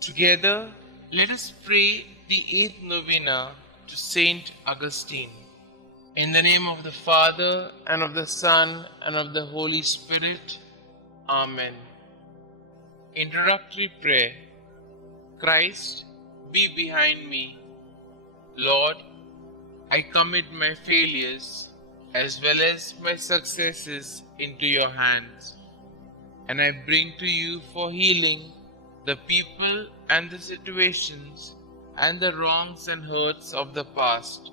Together, let us pray the 8th Novena to St Augustine. In the name of the Father, and of the Son, and of the Holy Spirit. Amen. Introductory Prayer. Christ, be behind me. Lord, I commit my failures as well as my successes into your hands, and I bring to you for healing the people and the situations and the wrongs and hurts of the past.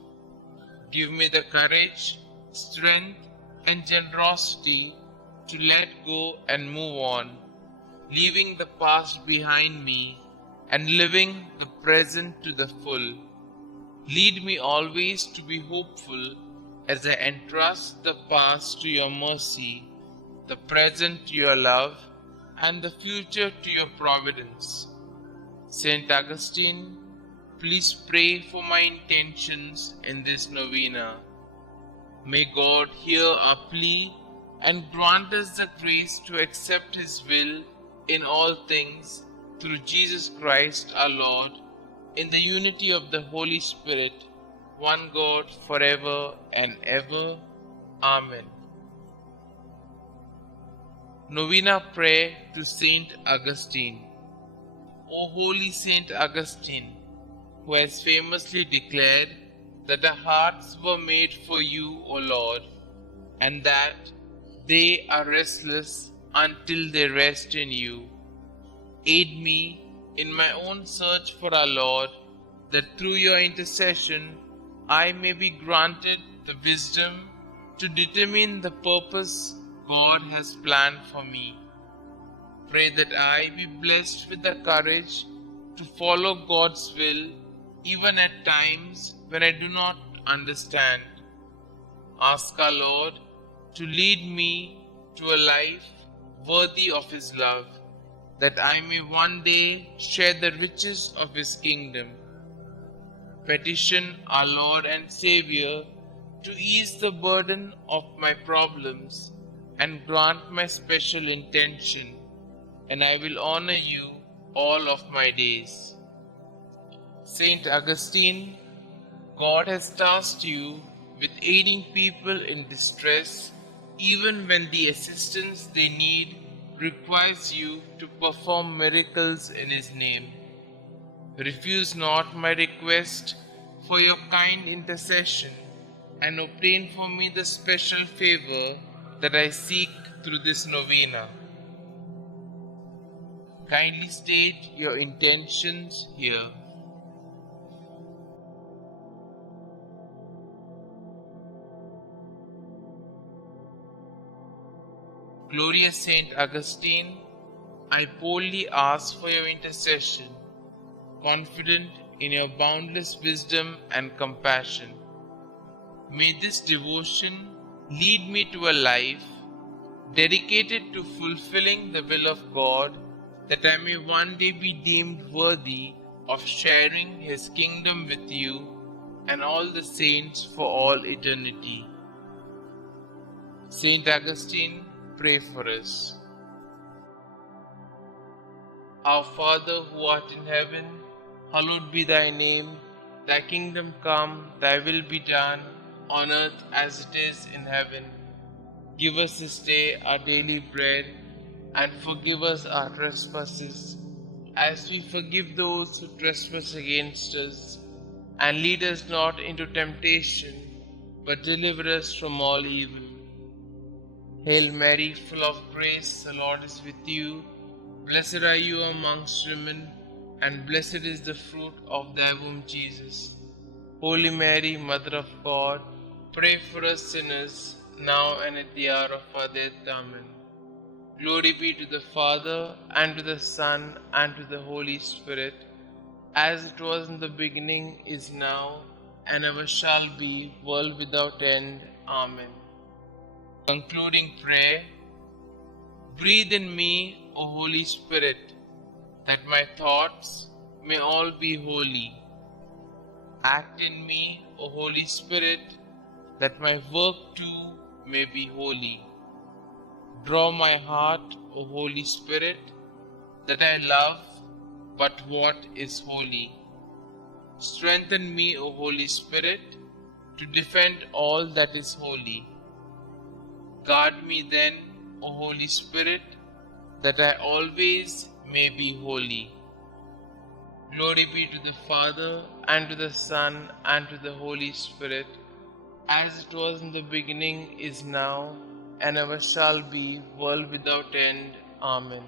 Give me the courage, strength, and generosity to let go and move on, leaving the past behind me and living the present to the full. Lead me always to be hopeful as I entrust the past to your mercy, the present to your love, and the future to your providence. St. Augustine, please pray for my intentions in this novena. May God hear our plea and grant us the grace to accept His will in all things through Jesus Christ our Lord, in the unity of the Holy Spirit, one God forever and ever. Amen. Novena Prayer to St Augustine. O holy St Augustine, who has famously declared that our hearts were made for you, O Lord, and that they are restless until they rest in you. Aid me in my own search for our Lord, that through your intercession I may be granted the wisdom to determine the purpose God has planned for me. Pray that I be blessed with the courage to follow God's will even at times when I do not understand. Ask our Lord to lead me to a life worthy of His love, that I may one day share the riches of His kingdom. Petition our Lord and Xavier to ease the burden of my problems and grant my special intention, and I will honor you all of my days. St. Augustine, God has tasked you with aiding people in distress, even when the assistance they need requires you to perform miracles in His name. Refuse not my request for your kind intercession, and obtain for me the special favor that I seek through this novena. Kindly state your intentions here. Glorious Saint Augustine, I boldly ask for your intercession, confident in your boundless wisdom and compassion. May this devotion lead me to a life dedicated to fulfilling the will of God, that I may one day be deemed worthy of sharing His kingdom with you and all the saints for all eternity. Saint Augustine, pray for us. Our Father who art in heaven, hallowed be thy name. Thy kingdom come, thy will be done, on earth as it is in heaven. Give us this day our daily bread, and forgive us our trespasses, as we forgive those who trespass against us. And lead us not into temptation, but deliver us from all evil. Hail Mary, full of grace, the Lord is with you. Blessed are you amongst women, and blessed is the fruit of thy womb, Jesus. Holy Mary, Mother of God, pray for us sinners, now and at the hour of our death. Amen. Glory be to the Father, and to the Son, and to the Holy Spirit, as it was in the beginning, is now, and ever shall be, world without end. Amen. Concluding prayer. Breathe in me, O Holy Spirit, that my thoughts may all be holy. Act in me, O Holy Spirit, that my work too may be holy. Draw my heart, O Holy Spirit, that I love, but what is holy. Strengthen me, O Holy Spirit, to defend all that is holy. Guard me then, O Holy Spirit, that I always may be holy. Glory be to the Father, and to the Son, and to the Holy Spirit, as it was in the beginning, is now, and ever shall be, world without end. Amen.